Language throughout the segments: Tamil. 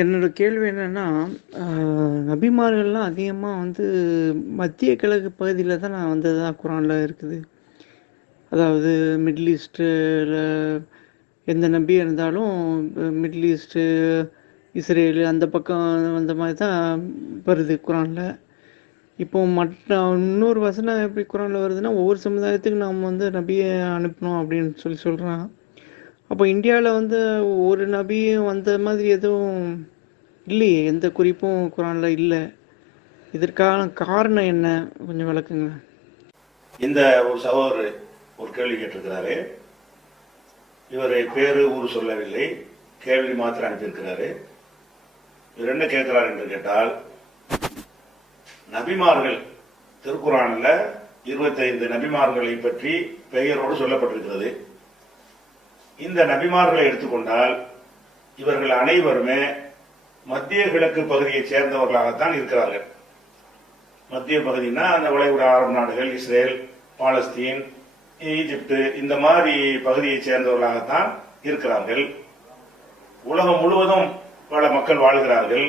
என்னோட கேள்வி என்னன்னா, அ நபிமார்கள்லாம் அதிகமா மத்திய கிழக்கு பகுதியில தான் நான் வந்ததா குரான்ல இருக்குது. அதாவது மிடில் ஈஸ்ட்டுல எந்த நபி இருந்தாலும் மிடில் ஈஸ்ட்டு, இஸ்ரேலு அந்த பக்கம் வந்த மாரி தான் வருது குரான்ல. இப்போ இன்னொரு வசனம் எப்படி குரான்ல வருதுன்னா, ஒவ்வொரு சமுதாயத்துக்கும் நாம் நபிய அனுப்பணும் அப்படின்னு சொல்றான். அப்போ இந்தியால ஒரு நபியும் வந்த மாதிரி எதுவும் இல்லையே! எந்த குறிப்பும் குரான்ல இல்ல. இதற்கான காரணம் என்ன? கொஞ்சம் விளக்குங்க. இந்த ஒரு சகோதரர் ஒரு கேள்வி கேட்டிருக்கிறாரு. இவர் பேரு ஊர் சொல்லவில்லை, கேள்வி மாத்திரம் அனுப்பியிருக்கிறாரு. இவர் என்ன கேட்கிறார் என்று கேட்டால், நபிமார்கள் திருக்குறான்ல 25 நபிமார்களை பற்றி பெயரோடு சொல்லப்பட்டிருக்கிறது. இந்த நபிமார்களை எடுத்துக்கொண்டால் இவர்கள் அனைவருமே மத்திய கிழக்கு பகுதியைச் சேர்ந்தவர்களாகத்தான் இருக்கிறார்கள். மத்திய பகுதினா அந்த வளைகுடா அரபு நாடுகள், இஸ்ரேல், பாலஸ்தீன், ஈஜிப்து இந்த மாதிரி பகுதியைச் சேர்ந்தவர்களாகத்தான் இருக்கிறார்கள். உலகம் முழுவதும் பல மக்கள் வாழ்கிறார்கள்.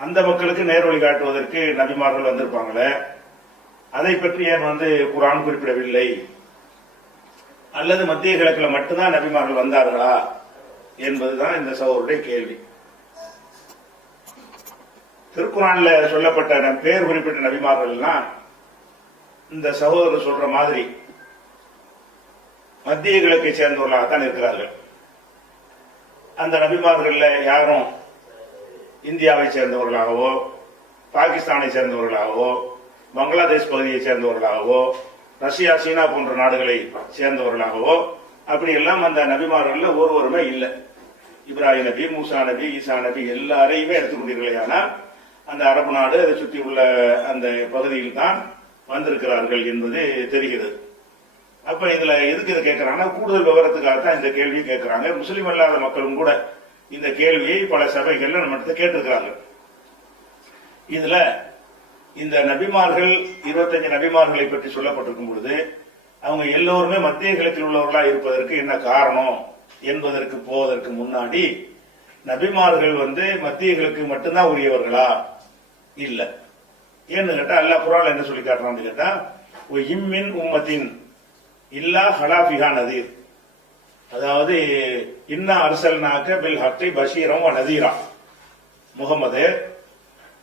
அந்த மக்களுக்கு நேர்வழி காட்டுவதற்கு நபிமார்கள் வந்திருப்பாங்களே, அதை பற்றி ஏன் குரான் குறிப்பிடவில்லை? அல்லது மத்திய கிழக்கில் மட்டும்தான் நபிமார்கள் வந்தார்களா என்பதுதான் இந்த சகோதரருடைய கேள்வி. திருக்குறான்ல சொல்லப்பட்ட பேர் குறிப்பிட்ட நபிமார்கள் எல்லாம் இந்த சகோதரர் சொல்ற மாதிரி மத்திய கிழக்கை சேர்ந்தவர்களாகத்தான் இருக்கிறார்கள். அந்த நபிமார்கள் யாரும் இந்தியாவை சேர்ந்தவர்களாகவோ, பாகிஸ்தானை சேர்ந்தவர்களாகவோ, பங்களாதேஷ் பகுதியை சேர்ந்தவர்களாகவோ, ரஷ்யா, சீனா போன்ற நாடுகளை சேர்ந்தவர்களாகவோ அப்படி எல்லாம் அந்த நபிமார்கள் ஒருவருமே இல்லை. இப்ராஹிம் நபி, மூசா நபி, ஈசா நபி எல்லாரையுமே எடுத்துக்கொண்டீர்களே, அந்த அரபு நாடு அதை சுற்றி உள்ள அந்த பகுதியில் தான் வந்திருக்கிறார்கள் என்பது தெரிகிறது. அப்ப இதுல எதுக்கு இதை கேட்கிறாங்கன்னா, கூடுதல் விவரத்துக்காக தான் இந்த கேள்வியை கேட்கிறாங்க. முஸ்லீம் அல்லாத மக்களும் கூட இந்த கேள்வியை பல சபைகள்ல நம்ம கேட்டிருக்கிறாங்க. இதுல இந்த நபிமார்கள் 25 நபிமார்களை பற்றி சொல்லப்பட்டிருக்கும் பொழுது அவங்க எல்லோருமே மத்திய கிழக்கில் உள்ளவர்களா இருப்பதற்கு என்ன காரணம் என்பதற்கு போவதற்கு முன்னாடி, நபிமார்கள் மத்திய கிழக்கு மட்டும்தான் உரியவர்களா? இல்ல. ஏன்னு கேட்டா அல்லாஹ் குர்ஆன்ல என்ன சொல்லி காட்டுறான்னு கேட்டா, இம்மின் உம்மத்தின் இல்லா ஹலாபிஹா நதீர், அதாவது இன்னா அர்சல்நாக பில் ஹக்கி பஷீரம் வ நதீரா, முகமது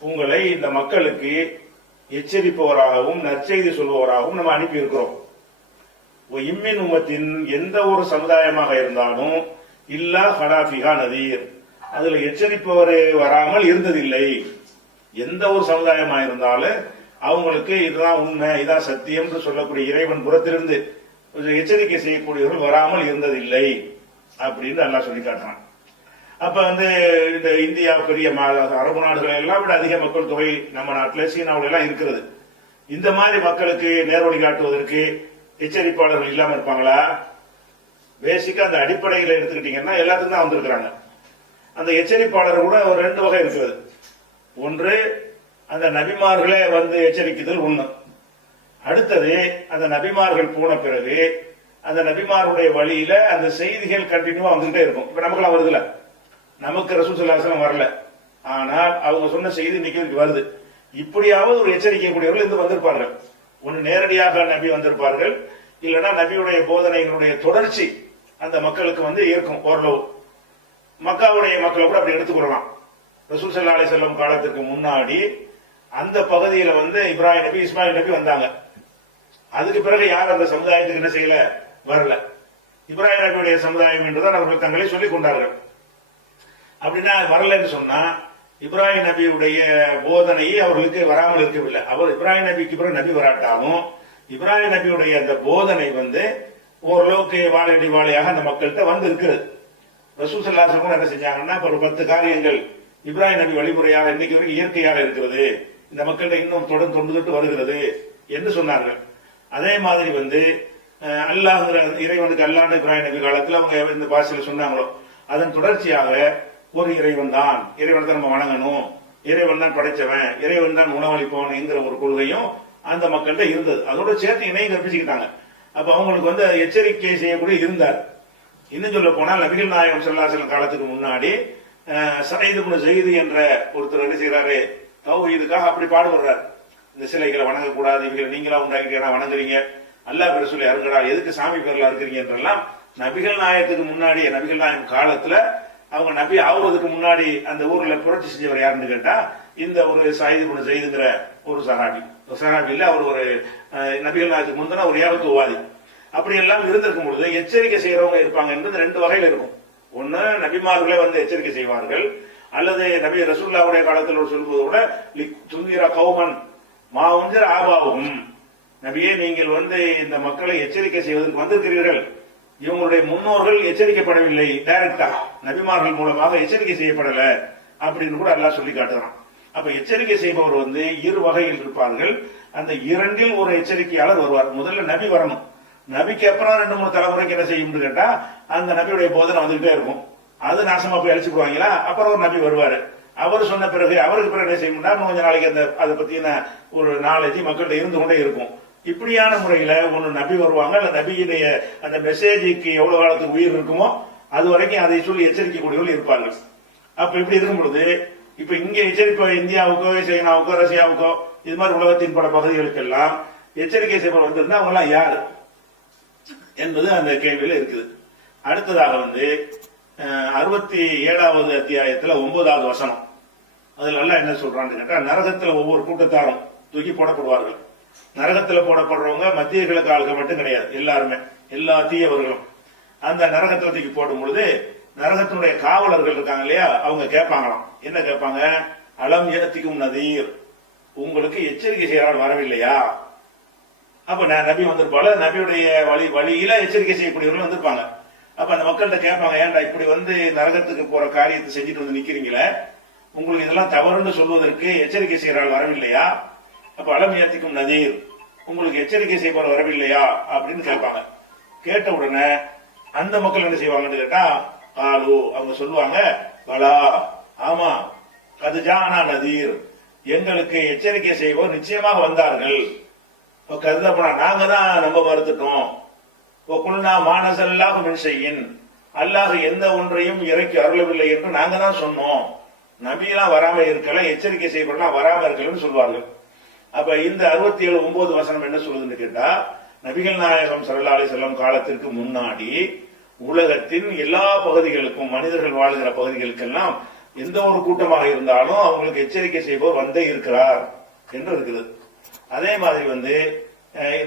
உங்களை இந்த மக்களுக்கு எச்சரிப்பவராகவும் நற்செய்தி சொல்பவராகவும் நம்ம அனுப்பி இருக்கிறோம். இம்மின் உம்மத்தின் எந்த ஒரு சமுதாயமாக இருந்தாலும் இல்லா ஹலாபிஹா நதீர், அதுல எச்சரிப்பவர் வராமல் இருந்ததில்லை. எந்த ஒரு சமுதாயமா இருந்தாலும் அவங்களுக்கு இதுதான் உண்மை, இதான் சத்தியம் என்று சொல்லக்கூடிய இறைவன் புறத்திலிருந்து எச்சரிக்கை செய்யக்கூடியவர்கள் வராமல் இருந்ததில்லை அப்படின்னு அல்லாஹ் சொல்லி காட்டுறான். அப்ப இந்த இந்தியா பெரிய அரபு நாடுகள் எல்லாம் விட அதிக மக்கள் தொகை நம்ம நாட்டில், சீனாவுல எல்லாம் இருக்கிறது. இந்த மாதிரி மக்களுக்கு நேர்வழி காட்டுவதற்கு எச்சரிப்பாளர்கள் இல்லாம இருப்பாங்களா? பேசிக்கா அந்த அடிப்படையில் எடுத்துக்கிட்டீங்கன்னா எல்லாத்துக்கும் தான் வந்திருக்கிறாங்க. அந்த எச்சரிப்பாளர் கூட ஒரு 2 வகை இருக்கிறது. ஒன்று, அந்த நபிமார்களே எச்சரிக்குதல் ஒண்ணு. அடுத்தது, அந்த நபிமார்கள் போன பிறகு அந்த நபிமாருடைய வழியில அந்த செய்திகள் கண்டினியூவா வந்துகிட்டே இருக்கும். இப்ப நமக்கெல்லாம் வருதுல, நமக்கு ரசூல் ஸல்லல்லாஹு அலைஹி வஸல்லம் வரல, ஆனால் அவங்க சொன்ன செய்தி இன்னைக்கு வருது. இப்படியாவது ஒரு எச்சரிக்கை கூடியவர்கள் வந்திருப்பார்கள். ஒன்று நேரடியாக நபி வந்திருப்பார்கள், இல்லைன்னா நபியுடைய போதனைகளுடைய தொடர்ச்சி அந்த மக்களுக்கு இருக்கும். ஓரளவு மக்காவுடைய மக்களை கூட அப்படி எடுத்துக்கொள்ளலாம். ரசூல் ஸல்லல்லாஹு அலைஹி வஸல்லம் காலத்திற்கு முன்னாடி அந்த பகுதியில இப்ராஹிம் நபி, இஸ்மாயில் நபி வந்தாங்க. அதுக்கு பிறகு யார் அந்த சமுதாயத்துக்கு என்ன செய்யல, வரல. இப்ராஹிம் நபியுடைய சமுதாயம் என்றுதான் அவர்கள் தங்களை சொல்லிக் கொண்டார்கள். அப்படின்னா வரலன்னு சொன்னா இப்ராஹிம் நபியுடைய போதனையை அவர்களுக்கு வராமல் இருக்கவில்லை. அவர் இப்ராஹிம் நபிக்கு பிறகு நபி வராட்டாலும் இப்ராஹிம் நபியுடைய அந்த போதனை ஓரளவுக்கு வாழடி வாழையாக அந்த மக்கள்கிட்ட இருக்கிறது. ரசூல் ஸல்லல்லாஹு அலைஹி வஸல்லம் என்ன செஞ்சாங்கன்னா, ஒரு 10 காரியங்கள் இப்ராஹிம் நபி வழிமுறையாக இன்னைக்கு வரைக்கும் இயற்கையாக இருக்கிறது, இந்த மக்கள்கிட்ட இன்னும் தொடர்ந்து தொண்டு வருகிறது என்று சொன்னார்கள். அதே மாதிரி அல்லாஹ் இறைவனுக்கு அல்லாஹ் இப்ராஹிம் நபி காலத்தில் அவங்க இந்த பாஷையில சொன்னாங்களோ அதன் தொடர்ச்சியாக ஒரு இறைவன் தான், இறைவன் தான் நம்ம வணங்கணும், இறைவன் தான் படைச்சவன், இறைவன் தான் உணவளிப்பவன் என்கிற ஒரு கொள்கையும் அந்த மக்கள்கிட்ட இருந்தது. அதோட சேர்த்து இணையம் கற்பிச்சுக்கிட்டாங்க. அப்ப அவங்களுக்கு எச்சரிக்கை செய்யக்கூடிய இருந்தார். இன்னும் சொல்ல போனால் நபிகள் நாயகம் ஸல்லல்லாஹு அலைஹி வஸல்லம் காலத்துக்கு முன்னாடி சயீது இப்னு ஸைத் என்ற ஒருத்தர் என்ன செய்யறாரு, தௌஹீதுக்காக அப்படி பாடுபடுறார். இந்த சிலைகளை வணங்கக்கூடாது, இவங்களை நீங்களா உண்டாக்கிட்டா வணங்குறீங்க, அல்லாஹ் பேர் சொல்லி அருங்கடா, எதுக்கு சாமி பேர்ல இருக்கிறீங்க என்றெல்லாம் நபிகள் நாயகத்துக்கு முன்னாடி, நபிகள் நாயகம் காலத்துல அவங்க நபி ஆகுறதுக்கு முன்னாடி அந்த ஊர்ல புரட்சி செஞ்சவர் யாருன்னு கேட்டா இந்த ஒரு சயீது இப்னு ஸைத்ங்கிற ஒரு சஹாபி இல்ல, அவர் ஒரு நபிகள் நாயகத்துக்கு முந்தின ஒரு ஏகத்துவவாதி. அப்படி எல்லாம் இருந்திருக்கும் பொழுது எச்சரிக்கை செய்யறவங்க இருப்பாங்க என்பது ரெண்டு வகையில் இருக்கும். ஒன்னு நபிமார்களே வந்து எச்சரிக்கை செய்வார்கள், அல்லது நபி ரசூலுல்லாஹ்வுடைய காலத்தில் சொல்லும்போது கூட துன்திர கௌமன் மா உன்சிர ஆபாவும், நபியே நீங்கள் வந்து இந்த மக்களை எச்சரிக்கை செய்வதற்கு வந்திருக்கிறீர்கள், இவங்களுடைய முன்னோர்கள் எச்சரிக்கப்படவில்லை, டைரக்டா நபிமார்கள் மூலமாக எச்சரிக்கை செய்யப்படல அப்படின்னு கூட அல்லாஹ் சொல்லி காட்டுறான். அப்ப எச்சரிக்கை செய்பவர் வந்து இரு வகையில் இருப்பார்கள். அந்த இரண்டில் ஒரு எச்சரிக்கையாளர் வருவார். முதல்ல நபி வரணும், நபிக்கு அப்புறம் 2-3 தலைமுறைக்கு என்ன செய்யும் கேட்டா அந்த நபியுடைய போதனை வந்துகிட்டே இருக்கும். அது நாசமா போய் அழிச்சு போவாங்களா, அப்புறம் ஒரு நபி வருவாரு. அவர் சொன்ன பிறகு அவருக்கு பிறகு என்ன செய்யும்னா கொஞ்ச நாளைக்கு அந்த அதை பத்தின ஒரு நாலேஜ் மக்கள்கிட்ட இருந்து கொண்டே இருக்கும். இப்படியான முறையில ஒன்னு நபி வருவாங்க, அல்ல நபியுடைய அந்த மெசேஜுக்கு எவ்வளவு காலத்துக்கு உயிர் இருக்குமோ அது வரைக்கும் அதை சொல்லி எச்சரிக்கக்கூடியவர்கள் இருப்பார்கள். அப்ப இப்படி இருக்கும் பொழுது இப்ப இங்க எச்சரிப்பை இந்தியாவுக்கோ சைனாவுக்கோ ரஷ்யாவுக்கோ இது மாதிரி உலகத்தின் பல பகுதிகளுக்கெல்லாம் எச்சரிக்கை செய்பவர் வந்திருந்தா அவங்க எல்லாம் யாரு என்பது அந்த கேள்வியில இருக்குது. அடுத்ததாக வந்து 67வது அத்தியாயத்துல 9வது வசனம், அதுல எல்லாம் என்ன சொல்றான்னு கேட்டா நரகத்துல ஒவ்வொரு கூட்டத்தாரும் தூக்கி போடப்படுவார்கள். நரகத்துல போடப்படுறவங்க மத்திய கிழக்கு ஆளுக மட்டும் கிடையாது, எல்லாருமே எல்லா தீயவர்களும் அந்த நரகத்துல தூக்கி போடும் பொழுது நரகத்தினுடைய காவலர்கள் இருக்காங்க இல்லையா, அவங்க கேட்பாங்களாம். என்ன கேட்பாங்க, அலம் ஏத்திக்கும் நதீர், உங்களுக்கு எச்சரிக்கை செய்யறால் வரவில்லையா? அப்ப நபி வந்திருப்பால, நபியுடைய வழியில எச்சரிக்கை செய்யக்கூடியவர்கள் வந்திருப்பாங்க. அப்ப அந்த மக்கள்கிட்ட கேட்பாங்க, ஏன்டா இப்படி வந்து நரகத்துக்கு போற காரியத்தை செஞ்சுட்டு வந்து நிக்கிறீங்களே, உங்களுக்கு இதெல்லாம் தவறுன்னு சொல்வதற்கு எச்சரிக்கை செய்யறால் வரவில்லையா? அப்ப அலம் ஏத்திக்கும் நதீர், உங்களுக்கு எச்சரிக்கை செய்வார் வரவில்லையா அப்படின்னு கேட்பாங்க. கேட்ட உடனே அந்த மக்கள் என்ன செய்வாங்கன்னு கேட்டா ஆலு, அவங்க சொல்லுவாங்க, பலா ஆமா, அது ஜானா நதீர், எங்களுக்கு எச்சரிக்கை செய்வோர் நிச்சயமாக வந்தார்கள். கருதப்படா நாங்க தான் நம்ப மறுத்துட்டோம். குல்னா மானசல்லாஹு மின் ஷைஇன், அல்லாஹ் எந்த ஒன்றையும் இறக்கி அருளவில்லை என்று நாங்க தான் சொன்னோம். நபியெல்லாம் வராம இருக்கல, எச்சரிக்கை செய்யப்படலாம் வராம இருக்கலன்னு சொல்வார்கள். அப்ப இந்த 67-9 வசனம் என்ன சொல்லுதுன்னு கேட்டா நபிகள் நாயகம் ஸல்லல்லாஹு அலைஹி வஸல்லம் காலத்திற்கு முன்னாடி உலகத்தின் எல்லா பகுதிகளுக்கும் மனிதர்கள் வாழ்கிற பகுதிகளுக்கெல்லாம் எந்த ஒரு கூட்டமாக இருந்தாலும் அவங்களுக்கு எச்சரிக்கை செய்பவர் வந்தே இருக்கிறார் என்று இருக்குது. அதே மாதிரி வந்து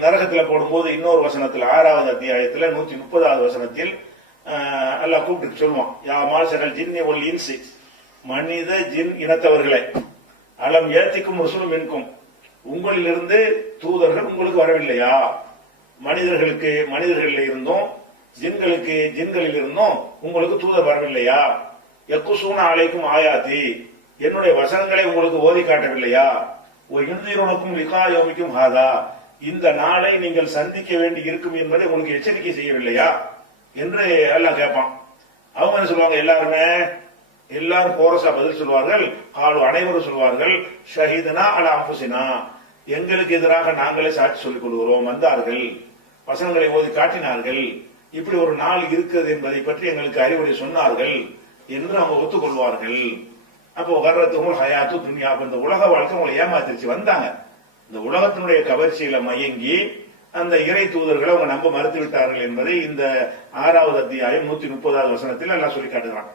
நரகத்துல போடும்போது இன்னொரு வசனத்தில் 6வது அத்தியாயத்துல 130வது வசனத்தில் அல்லாஹ் கூப்பிட்டு சொல்லுவான், யா மாஷரல் ஜின்னி வல் இன்சி, மனித ஜின் இனத்தவர்களே, அலம் ஏத்திக்கும் ருசுலும் மின்கும், உங்களிலிருந்து தூதர்கள் உங்களுக்கு வரவில்லையா? மனிதர்களுக்கு மனிதர்களில் இருந்தும் ஜின்களுக்கு ஜின்களில் இருந்தும் உங்களுக்கு தூதர் வரவில்லையா? யக்குசூன அலைக்கும் ஆயாத்தி, என்னுடைய வசனங்களை உங்களுக்கு ஓதி காட்டவில்லையா? யுன்திருனக்கும் லிகா யௌமிக்கும் ஹாதா, இந்த நாளை நீங்கள் சந்திக்க வேண்டி இருக்கும் என்பதை உங்களுக்கு எச்சரிக்கை செய்யவில்லையா என்று அல்லாஹ் கேட்பான். அவங்க என்ன சொல்லுவாங்க, எல்லாரும் கோரஸா பதில் சொல்வார்கள். காலு, அனைவரும் சொல்வார்கள், ஷஹீதுனா அலா அன்ஃபுஸினா, எங்களுக்கு எதிராக நாங்களே சாட்சி சொல்லிக் கொள்கிறோம், வந்தார்கள், வசனங்களை ஓதி காட்டினார்கள், இப்படி ஒரு நாள் இருக்கிறது என்பதை பற்றி எங்களுக்கு அறிவுரை சொன்னார்கள் என்று அவங்க ஒத்துக்கொள்வார்கள். அப்போ கர்ரத்துஹுல் ஹயாத்து துன்யா, இந்த உலக வாழ்க்கை உங்களை ஏமாத்திருச்சு, வந்தாங்க, இந்த உலகத்தினுடைய கவர்ச்சியில மயங்கி அந்த இறை தூதர்களை அவங்க நம்ப மறுத்து விட்டார்கள் என்பதை இந்த 6வது அத்தியாயம் 130வது வசனத்தில் எல்லாம் சொல்லி காட்டுகிறான்.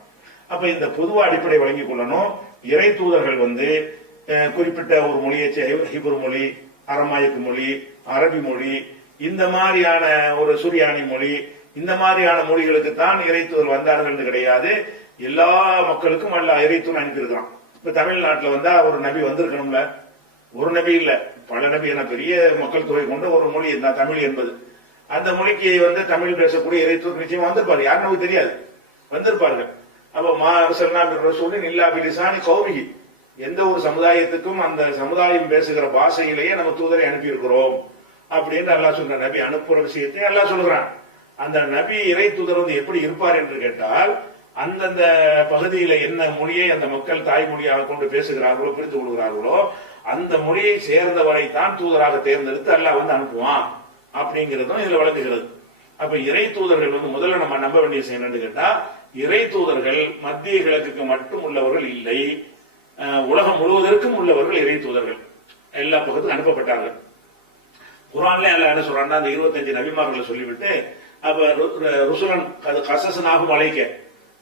அப்ப இந்த பொதுவா அடிப்படை வழங்கிக் கொள்ளணும். இறை தூதர்கள் வந்து குறிப்பிட்ட ஒரு மொழியை, ஹிப்ரு மொழி, அரமாயிக் மொழி, அரபி மொழி, இந்த மாதிரியான ஒரு சுரியானி மொழி, இந்த மாதிரியான மொழிகளுக்கு தான் இறை தூதர் வந்தார்கள் கிடையாது. எல்லா மக்களுக்கும் அல்ல இறை தூதர் அனுப்பியிருக்கிறான். இப்ப தமிழ்நாட்டில் வந்தா ஒரு நபி வந்திருக்கணும்ல, ஒரு நபி இல்ல, பல நபி, என பெரிய மக்கள் தொகை கொண்ட ஒரு மொழி தமிழ் என்பது. அந்த மொழிக்கு வந்து தமிழ் பேசக்கூடிய இறை தூதர் நிச்சயமா வந்திருப்பாரு, யார் நமக்கு தெரியாது, வந்திருப்பார்கள். அப்ப மா அரசல்னா ரசூலின் இல்லா பிலிசானி கௌமிகி, எந்த ஒரு சமுதாயத்துக்கும் அந்த சமுதாயம் பேசுகிற பாஷையிலேயே நம்ம தூதரை அனுப்பி இருக்கிறோம் அப்படின்னு அல்லாஹ் சொல்ற. நபி அனுப்புற விஷயத்தை அல்லாஹ் சொல்றான். அந்த நபி இறை தூதர் வந்து எப்படி இருப்பார் என்று கேட்டால், அந்தந்த பகுதியில என்ன மொழியை அந்த மக்கள் தாய்மொழியாக கொண்டு பேசுகிறார்களோ, பிரித்து கொள்கிறார்களோ, அந்த மொழியை சேர்ந்தவரை தான் தூதராக தேர்ந்தெடுத்து அல்லாஹ் வந்து அனுப்புவான் அப்படிங்கிறதும் இதுல வழங்குகிறது. அப்ப இறை தூதர்கள் வந்து முதல்ல நம்ம நம்ப வேண்டிய விஷயம் என்னன்னு கேட்டா, இறை தூதர்கள் மத்திய கிழக்குக்கு மட்டும் உள்ளவர்கள் இல்லை, உலகம் முழுவதற்கும் உள்ளவர்கள் இறை தூதர்கள் எல்லா பக்கத்துக்கும் அனுப்பப்பட்டார்கள். குர்ஆன்ல அல்லாஹ் என்ன சொல்றான்னா, அந்த 25 நபிமார்களை சொல்லிவிட்டு, அப்ப ருசுலன் கசஸ்னாஹும் அலைக்க,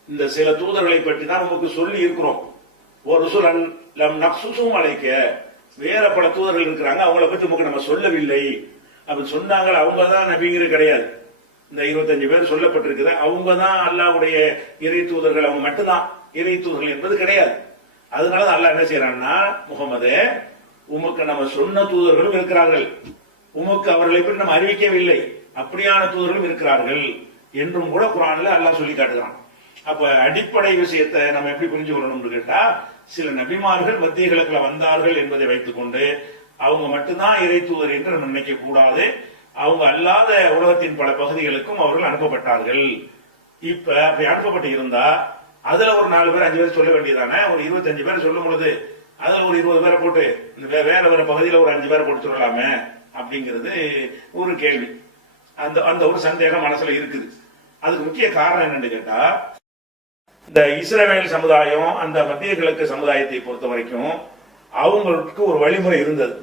இந்த சில தூதர்களை பற்றி தான் நமக்கு சொல்லி இருக்கிறோம். ஒரு ருசுலன் லம் நக்சுசும் அலைக்க, வேற பல தூதர்கள் இருக்கிறாங்க, அவங்கள பற்றி நமக்கு நம்ம சொல்லவில்லை அப்படின்னு சொன்னாங்க. அவங்க தான் நபிங்கிறது கிடையாது. இந்த 25 பேர் சொல்லப்பட்டிருக்கிற அவங்க தான் அல்லாஹ்வுடைய இறை தூதர்கள், அவங்க மட்டும்தான் இறை தூதர்கள் என்பது கிடையாது. அதனால அல்லாஹ் என்ன செய்யறான்னா, முகமதே உமக்கு நம்ம சொன்ன தூதர்களும் இருக்கிறார்கள், உமக்கு அவர்களை பற்றி நம்ம அறிவிக்கவில்லை, அப்படியான தூதர்களும் இருக்கிறார்கள் என்றும் கூட குர்ஆன்ல அல்லாஹ் சொல்லி காட்டுகிறான். அப்ப அடிப்படை விஷயத்தை நம்ம எப்படி புரிஞ்சு கொள்ளணும்னு கேட்டா, சில நபிமார்கள் மத்திய கிழக்குல வந்தார்கள் என்பதை வைத்துக் கொண்டு அவங்க மட்டும்தான் இறை தூதர் என்று நம்ம நினைக்க கூடாது. அவங்க அல்லாத உலகத்தின் பல பகுதிகளுக்கும் அவர்கள் அனுப்பப்பட்டார்கள். இப்ப அப்படி அனுப்பப்பட்டு இருந்தா அதுல ஒரு 4 பேர் 5 பேர் சொல்ல வேண்டியதானே? ஒரு 25 பேர் சொல்லும் பொழுது அதுல ஒரு 20 பேரை போட்டு வேற வேற பகுதியில ஒரு 5 பேரை போட்டு சொல்லலாமே அப்படிங்கிறது ஒரு கேள்வி. அந்த அந்த ஒரு சந்தேகம் மனசுல இருக்குது. அதுக்கு முக்கிய காரணம் என்னன்னு கேட்டா, இந்த இஸ்ரவேல் சமுதாயம் அந்த மத்திய கிழக்கு சமுதாயத்தை பொறுத்த வரைக்கும் அவங்களுக்கு ஒரு வழிமுறை இருந்தது.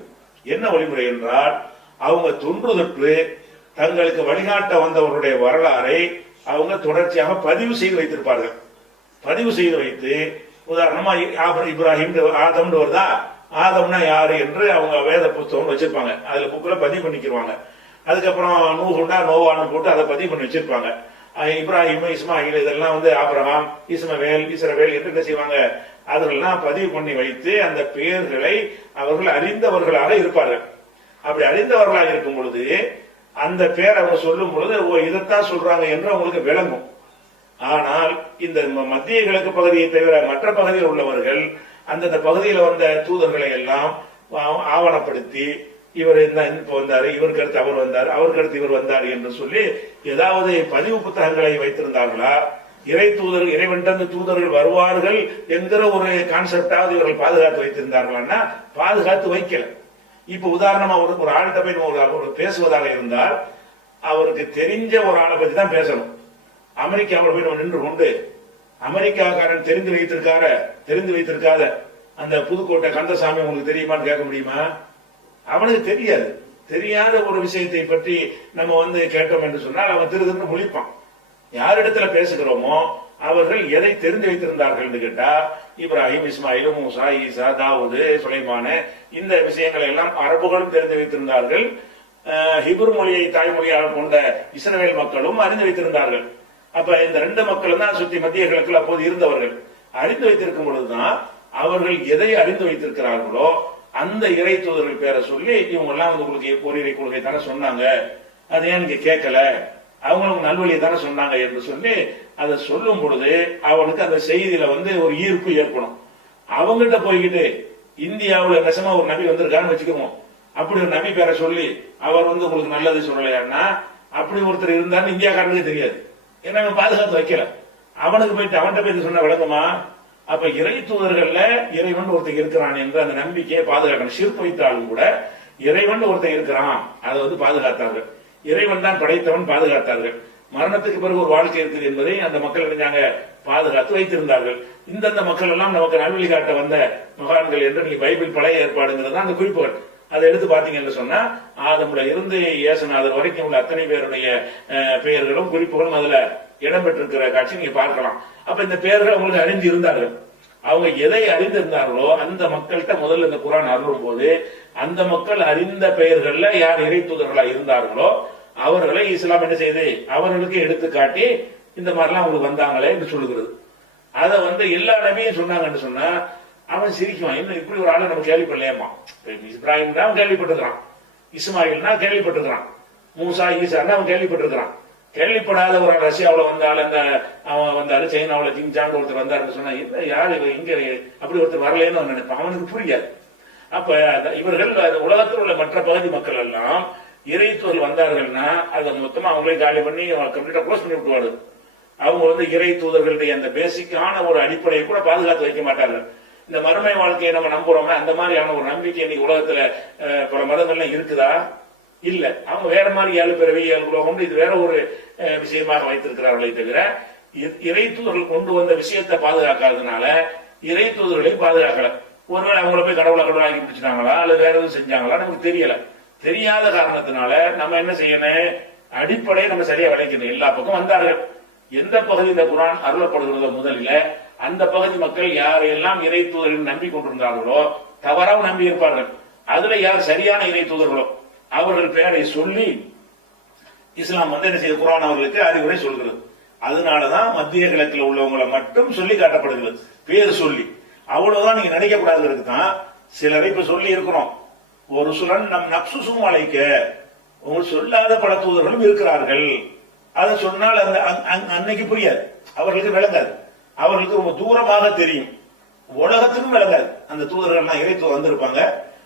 என்ன வழிமுறை என்றால், அவங்க தொன்று தொற்று தங்களுக்கு வழிகாட்ட வந்தவர்களுடைய வரலாறை அவங்க தொடர்ச்சியாக பதிவு செய்து வைத்திருப்பார்கள். பதிவு செய்து வைத்து, உதாரணமா இப்ராஹிம் ஆதம் வருதா, ஆதம்னா யாரு என்று அவங்க வேத புத்தகம் வச்சிருப்பாங்க, அதுல புக்ல பதிவு பண்ணிக்கிடுவாங்க. அதுக்கப்புறம் நூஹுண்டா நோவான்னு போட்டு அதை பதிவு பண்ணி வச்சிருப்பாங்க. இப்ராஹிம் இஸ்மாயில் இதெல்லாம் ஆபிரகாம் இஸ்ரவேல் என்று என்ன செய்வாங்க, அதெல்லாம் பதிவு பண்ணி வைத்து அந்த பெயர்களை அவர்கள் அறிந்தவர்களாக இருப்பார்கள். அப்படி அறிந்தவர்களாக இருக்கும் பொழுது அந்த பேர் அவங்க சொல்லும் பொழுது இதைத்தான் சொல்றாங்க என்று அவங்களுக்கு விளங்கும். ஆனால் இந்த மத்திய கிழக்கு பகுதியை தவிர மற்ற பகுதியில் உள்ளவர்கள் அந்தந்த பகுதியில் வந்த தூதர்களை எல்லாம் ஆவணப்படுத்தி, இவர் இப்ப வந்தாரு, இவருக்கு அடுத்து அவர் வந்தார், அவருக்கு அடுத்து இவர் வந்தார் என்று சொல்லி ஏதாவது பதிவு புத்தகங்களை வைத்திருந்தார்களா? இறை தூதர் இறைவன் தூதர்கள் வருவார்கள் என்கிற ஒரு கான்செப்டாவது இவர்கள் பாதுகாத்து வைத்திருந்தார்களா? பாதுகாத்து வைக்கல. இப்ப உதாரணமா ஒரு ஆள்கிட்ட போய் பேசுவதாக இருந்தால் அவருக்கு தெரிஞ்ச ஒரு ஆளை பத்தி தான் பேசணும். அமெரிக்காவில் போய் நம்ம நின்று கொண்டு அமெரிக்காக்காரன் தெரிந்து வைத்திருக்காத அந்த புதுக்கோட்டை கந்தசாமி உங்களுக்கு தெரியுமான்னு கேட்க முடியுமா? அவனுக்கு தெரியாது. தெரியாத ஒரு விஷயத்தை பற்றி நம்ம கேட்டோம் என்று சொன்னால் அவன் திருதுன்னு முழிப்பான். யாரிடத்துல பேசுகிறோமோ அவர்கள் எதை தெரிந்து வைத்திருந்தார்கள் என்று கேட்டா, இப்ராஹிம் இஸ்மாயில் மூசா ஈசா தாவூது சுலைமான இந்த விஷயங்களை எல்லாம் அரபுகளும் தெரிந்து வைத்திருந்தார்கள். ஹிப்ரு மொழியை தாய்மொழியாக கொண்ட இஸ்ரவேல் மக்களும் அறிந்து வைத்திருந்தார்கள். அப்ப இந்த 2 மக்களும் தான் சுத்தி மத்திய கிழக்கில் அப்போது இருந்தவர்கள். அறிந்து வைத்திருக்கும் பொழுதுதான் அவர்கள் எதை அறிந்து வைத்திருக்கிறார்களோ அந்த இறை தூதர்கள் பேரை சொல்லி இவங்க எல்லாம் உங்களுக்கு ஓரிரை கொள்கை தானே சொன்னாங்க, அது ஏன் நீங்க கேட்கல, அவங்களுக்கு நல்வழியை தானே சொன்னாங்க என்று சொல்லி அதை சொல்லும் பொழுது அவனுக்கு அந்த செய்தியில ஒரு ஈர்ப்பு ஏற்படும். அவங்ககிட்ட போய்கிட்டு இந்தியாவுல நெசமா ஒரு நபி வந்திருக்கான்னு வச்சுக்கோங்க, அப்படி ஒரு நபி பேரை சொல்லி அவர் உங்களுக்கு நல்லது சொல்லலையான்னா, அப்படி ஒருத்தர் இருந்தான்னு இந்தியாக்காரனுக்கு தெரியாது. ஏன்னா பாதுகாத்து வைக்கல. அவனுக்கு போயிட்டு அவன்கிட்ட போய் சொன்ன விளக்கமா? அப்ப இறை தூதர்கள்ல இறைவன் ஒருத்தர் இருக்கிறான் என்று அந்த நம்பிக்கையை பாதுகாக்கணும். ஷிர்க் வைத்தாலும் கூட இறைவன் ஒருத்தர் இருக்கிறான் அதை பாதுகாத்தார்கள். இறைவன் தான் படைத்தவன் பாதுகாத்தார்கள். மரணத்துக்கு பிறகு ஒரு வாழ்க்கை இருக்குது என்பதை அந்த மக்கள் நினைஞ்சாங்க, பாதுகாத்து வைத்திருந்தார்கள். இந்தந்த மக்கள் எல்லாம் நமக்கு நல்வழி காட்ட வந்த மகான்கள் என்று நீங்க பைபிள் பழைய ஏற்பாடுங்கிறது அந்த குறிப்புகள். அதை எடுத்து பாத்தீங்கன்னு சொன்னா ஆதம்ல இருந்து இயேசுநாதர் வரைக்கும் உள்ள அத்தனை பேருடைய பெயர்களும் குறிப்புகளும் அதுல இடம்பெற்றிருக்கிற காட்சி நீங்க பார்க்கலாம். அப்ப இந்த பெயர்கள் அவங்களுக்கு அறிந்து இருந்தார்கள். அவங்க எதை அறிந்திருந்தார்களோ அந்த மக்கள்கிட்ட முதல்ல இந்த குர்ஆன் அருளும் போது அந்த மக்கள் அறிந்த பெயர்கள்ல யார் இறை தூதர்களா இருந்தார்களோ அவர்களை இஸ்லாம் என்ன செய்து அவர்களுக்கு எடுத்து காட்டி இந்த மாதிரிலாம் அவங்களுக்கு வந்தாங்களே என்று சொல்லுகிறது. அதை எல்லா நபியும் சொன்னாங்கன்னு சொன்னா அவன் சிரிக்குவான். இன்னும் இப்படி ஒரு ஆளை நம்ம கேள்விப்படலையம்மா. இப்ராஹிம் தான் கேள்விப்பட்டிருக்கிறான், இஸ்மாயில்னா கேள்விப்பட்டிருக்கிறான், மூசா ஈசான்னா அவன் கேள்விப்பட்டிருக்கிறான். கேள்விப்படாத ஒரு ரஷ்யாவில் வந்தாலும் அந்த அவன் வந்தாரு, சைனாவில் ஜிங்ஜான் ஒருத்தர் வந்தாருன்னு சொன்னா என்ன யாரு இங்க அப்படி ஒருத்தர் வரலன்னு அவன் நினைப்பான். அவனுக்கு புரியாது. அப்ப இவர்கள் உலகத்தில் உள்ள மற்ற பகுதி மக்கள் எல்லாம் இறை தூதர் வந்தார்கள்னா அதை மொத்தமா அவங்களே காலி பண்ணி கம்ப்ளீட்டா க்ளோஸ் பண்ணி விட்டுவாரு. அவங்க இறை தூதர்களுடைய அந்த பேசிக்கான ஒரு அடிப்படையை கூட பாதுகாத்து வைக்க மாட்டார்கள். இந்த மறுமை வாழ்க்கையை நம்ம நம்புறோமே அந்த மாதிரியான ஒரு நம்பிக்கை இன்னைக்கு உலகத்துல பல மதங்கள்லாம் இருக்குதா? இல்ல. அவங்க வேற மாதிரி 7 பிறவி 7 உலகம் இது வேற ஒரு விஷயமாக வைத்திருக்கிறார்களே தவிர இறை தூதர்கள் கொண்டு வந்த விஷயத்தை பாதுகாக்காததுனால இறை தூதர்களை பாதுகாக்கல. ஒருவேளை அவங்கள போய் கடவுளை ஆக்கி பிடிச்சிட்டாங்களா அல்லது வேற எதுவும் செஞ்சாங்களா நமக்கு தெரியல. தெரியாத காரணத்தினால நம்ம என்ன செய்யணும், அடிப்படையை நம்ம சரியா விளைக்கணும். எல்லா பக்கம் வந்தார்கள். எந்த பகுதி இந்த குர்ஆன் அருளப்படுகிறதோ முதலில் அந்த பகுதி மக்கள் யாரையெல்லாம் இறை தூதர்கள் நம்பி கொண்டிருந்தார்களோ தவறாக நம்பி இருப்பார்கள். அதுல யார் சரியான இறை தூதர்களோ அவர்கள் பெயரை சொல்லி இஸ்லாம் வந்து என்ன செய்ய குர்ஆன் அவர்களுக்கு அறிவுரை சொல்கிறது. அதனாலதான் மத்திய கிழக்கில் உள்ளவங்களை மட்டும் சொல்லி காட்டப்படுகிறது, பேர் சொல்லி. அவ்வளவுதான் நீங்க நினைக்க கூடாது தான் சிலரை இப்ப சொல்லி இருக்கிறோம். ஒரு சுலன் நம் நப்சுசும் அழைக்க உங்களுக்கு சொல்லாத பல தூதர்களும் இருக்கிறார்கள். அதை சொன்னால் அந்த அன்னைக்கு புரியாது, அவர்களுக்கு விளங்காது, அவர்களுக்கு ரொம்ப தூரமாக தெரியும், உலகத்துக்கும் விளங்காது. அந்த தூதர்கள் இறை தூதர் வந்திருப்பாங்க,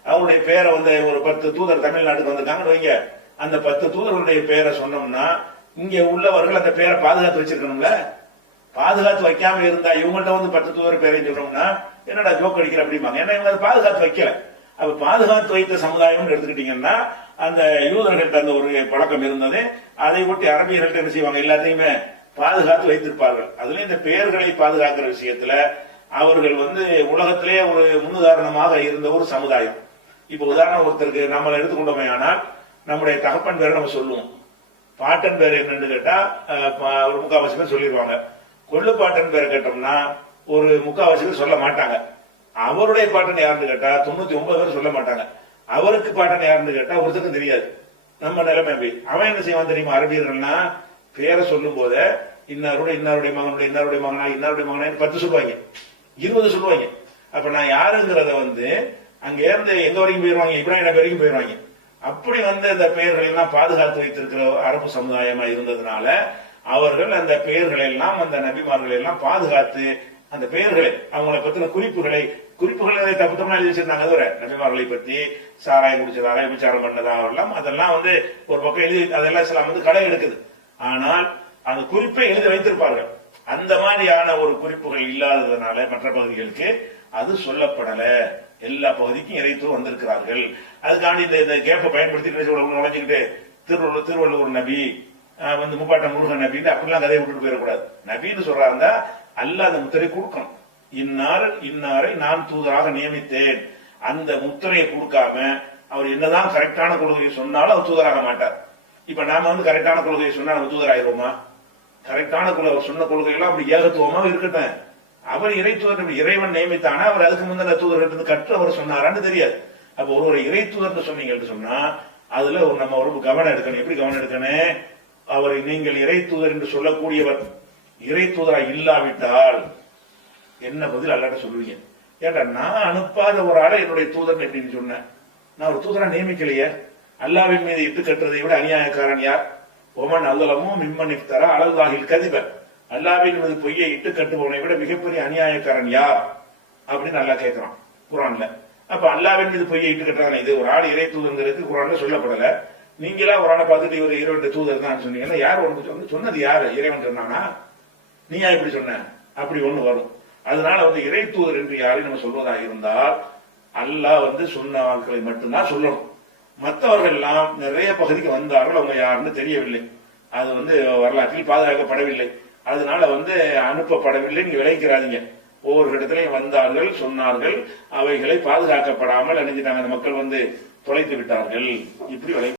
அவங்களுடைய பேரை வந்து ஒரு 10 தூதர் தமிழ்நாட்டுக்கு வந்திருக்காங்கன்னு வைங்க. அந்த 10 தூதர்களுடைய பேரை சொன்னோம்னா இங்க உள்ளவர்கள் அந்த பேரை பாதுகாத்து வச்சிருக்கணும்ல. பாதுகாத்து வைக்காம இருந்தா இவங்கள்ட்ட வந்து 10 தூதர் பேரை சொன்னோம்னா என்னடா ஜோக் அடிக்கிற அப்படிம்பாங்க. ஏன்னா இவங்க அதை பாதுகாத்து வைக்கல. அப்ப பாதுகாத்து வைத்த சமுதாயம் எடுத்துக்கிட்டீங்கன்னா அந்த யூதர்கள்ட்ட அந்த ஒரு பழக்கம் இருந்தது. அதை ஒட்டி அரபியர்கள்ட்ட என்ன செய்வாங்க, எல்லாத்தையுமே பாதுகாத்து வைத்திருப்பார்கள். அதுல இந்த பெயர்களை பாதுகாக்கிற விஷயத்துல அவர்கள் வந்து உலகத்திலே ஒரு முன்னுதாரணமாக இருந்த ஒரு சமுதாயம். இப்ப உதாரணம் ஒருத்தருக்கு நம்மளை எடுத்துக்கொண்டோமே, ஆனால் நம்முடைய தகப்பன் பேரை நம்ம சொல்லுவோம், பாட்டன் பேர் என்னன்னு கேட்டா ஒரு முக்காவாசி பேர் சொல்லிடுவாங்க. கொள்ளு பாட்டன் பேரை கேட்டோம்னா ஒரு முக்காவாசி பேர் சொல்ல மாட்டாங்க. அவருடைய பாட்டன் யாருன்னு கேட்டா 99 பேர் சொல்ல மாட்டாங்க. அவருக்கு பாட்டன் யாருன்னு கேட்டா ஒருத்தருக்கும் தெரியாது. நம்ம நிலைமை அப்படி. அவன் என்ன செய்வான் தெரியுமா, அரபியர்கள்னா பேரை சொல்லும் போத இன்னாருடைய மகனுடைய இன்னாருடைய மகனா 10 சொல்லுவாங்க, 20 சொல்லுவாங்க. அப்ப நான் யாருங்கிறத வந்து அங்க இருந்து எங்க வரைக்கும் போயிருவாங்க, இப்ராஹிம் வரைக்கும் போயிருவாங்க. அப்படி வந்து அந்த பெயர்களை எல்லாம் பாதுகாத்து வைத்திருக்கிற அரபு சமுதாயமா இருந்ததுனால அவர்கள் அந்த பெயர்களை எல்லாம் அந்த நபிமார்களை எல்லாம் பாதுகாத்து அந்த பெயர்களை அவங்களை பத்தின குறிப்புகளை தப்புத்தமா எழுதி வச்சிருந்தாங்க. அதுவரை நபிமார்களை பத்தி சாராயம் குடிச்சதாக விசாரம் பண்ணதாக எல்லாம் அதெல்லாம் வந்து ஒரு பக்கம் எழுதி அதெல்லாம் இஸ்லாம் வந்து கடை எடுக்குது. ஆனால் அந்த குறிப்பை எழுதி வைத்திருப்பார்கள். அந்த மாதிரியான ஒரு குறிப்புகள் இல்லாததுனால மற்ற பகுதிகளுக்கு அது சொல்லப்படல. எல்லா பகுதிக்கும் இறைத்தூதர் வந்திருக்கிறார்கள். அதுக்காண்டி இந்த கேப்பை பயன்படுத்தி நுழைஞ்சுக்கிட்டு திருவள்ளுவர் நபி வந்து முப்பாட்ட முருகன் நபின்னு அப்படிலாம் கதையை விட்டுட்டு போயிடக்கூடாது. நபின்னு சொல்றாங்க அல்லாஹ் அந்த முத்திரை கொடுக்கணும். இன்னாரை நான் தூதராக நியமித்தேன். அந்த முத்திரையை கொடுக்காம அவர் என்னதான் கரெக்டான கொள்கையை சொன்னாலும் அவர் தூதராக மாட்டார். இப்ப நாம வந்து கரெக்டான கொள்கையை சொன்னா நம்ம தூதர் ஆயிடுவோமா? கரெக்டான சொன்ன கொள்கையெல்லாம் அப்படி ஏகத்துவமா இருக்கட்டும். அவர் இறை தூதர் இறைவன் நியமித்தானா அவர் அதுக்கு முந்தின தூதர் கற்று அவர் சொன்னாரான்னு தெரியாது. அப்ப ஒரு இறை தூதர் சொன்னீங்கன்னு சொன்னா அதுல நம்ம ஒரு கவனம் எடுக்கணும். எப்படி கவனம் எடுக்கணும், அவர் நீங்கள் இறை தூதர் என்று சொல்லக்கூடியவர் இறை தூதராக இல்லாவிட்டால் என்ன பதில் அல்லாட்ட சொல்லுவீங்க? ஏட்டா நான் அனுப்பாத ஒரு ஆளை என்னுடைய தூதர் எப்படின்னு சொன்னேன். நான் ஒரு தூதரா நியமிக்கலையே. அல்லாவின் மீது இட்டு கட்டுறதை விட அநியாயக்காரன் யார்? ஒமன் அல்லலமும் மிம்மன் இஃப்தரா அலல்லாஹில் கதிப. அல்லாவின் மீது பொய்யை இட்டு கட்டுபவனை விட மிகப்பெரிய அநியாயக்காரன் யார் அப்படின்னு நல்லா கேட்கிறான் குர்ஆன்ல. அப்ப அல்லாவின் மீது பொய்யை இட்டு கட்டுறாங்க. இது ஒரு ஆள் இறை தூதருக்கு குர்ஆன்ல சொல்லப்படல. நீங்களா ஒரு ஆளை பார்த்துட்டு இவர் இறைவன் தூதர் தான் சொன்னீங்கன்னா யார் உனக்கு சொன்னது? யாரு? இறைவன் சொன்னானா? நீயா இப்படி சொன்ன? அப்படி ஒண்ணு வரும். அதனால வந்து இறை தூதர் என்று யாரையும் நம்ம சொல்வதாக இருந்தால் அல்லாஹ் வந்து சொன்ன ஆட்களை மட்டும்தான் சொல்லணும். மற்றவர்கள் எல்லாம் நிறைய பகுதிக்கு வந்தார்கள், அவங்க யாருன்னு தெரியவில்லை, அது வந்து வரலாற்றில் பாதுகாக்கப்படவில்லை, அதனால வந்து அனுப்பப்படவில்லை. நீங்க விளைக்கிறாதீங்க. ஒவ்வொரு இடத்திலையும் வந்தார்கள், சொன்னார்கள், அவைகளை பாதுகாக்கப்படாமல் அணிஞ்சிட்டாங்க, மக்கள் வந்து தொலைத்து விட்டார்கள். இப்படி விளை